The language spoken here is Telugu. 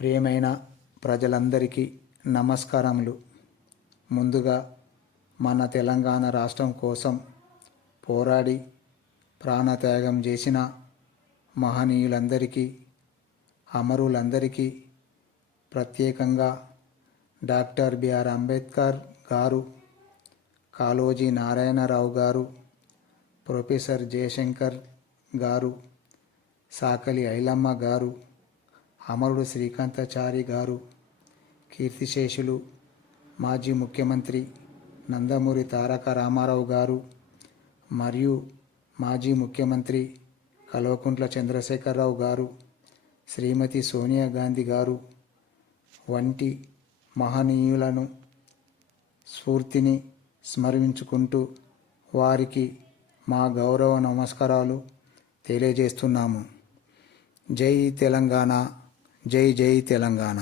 ప్రియమైన ప్రజలందరికీ నమస్కారములు. ముందుగా మన తెలంగాణ రాష్ట్రం కోసం పోరాడి ప్రాణత్యాగం చేసిన మహనీయులందరికీ అమరులందరికీ ప్రత్యేకంగా డాక్టర్ బిఆర్ అంబేద్కర్ గారు కాళోజీ నారాయణరావు గారు ప్రొఫెసర్ జయశంకర్ గారు సాకలి ఐలమ్మ గారు అమరుడు శ్రీకాంతాచారి గారు కీర్తిశేషులు మాజీ ముఖ్యమంత్రి నందమూరి తారక రామారావు గారు మరియు మాజీ ముఖ్యమంత్రి కల్వకుంట్ల చంద్రశేఖరరావు గారు శ్రీమతి సోనియా గాంధీ గారు వంటి మహనీయులను స్ఫూర్తిని స్మరించుకుంటూ వారికి మా గౌరవ నమస్కారాలు తెలియజేస్తున్నాము. జై తెలంగాణ. జై జై తెలంగాణ.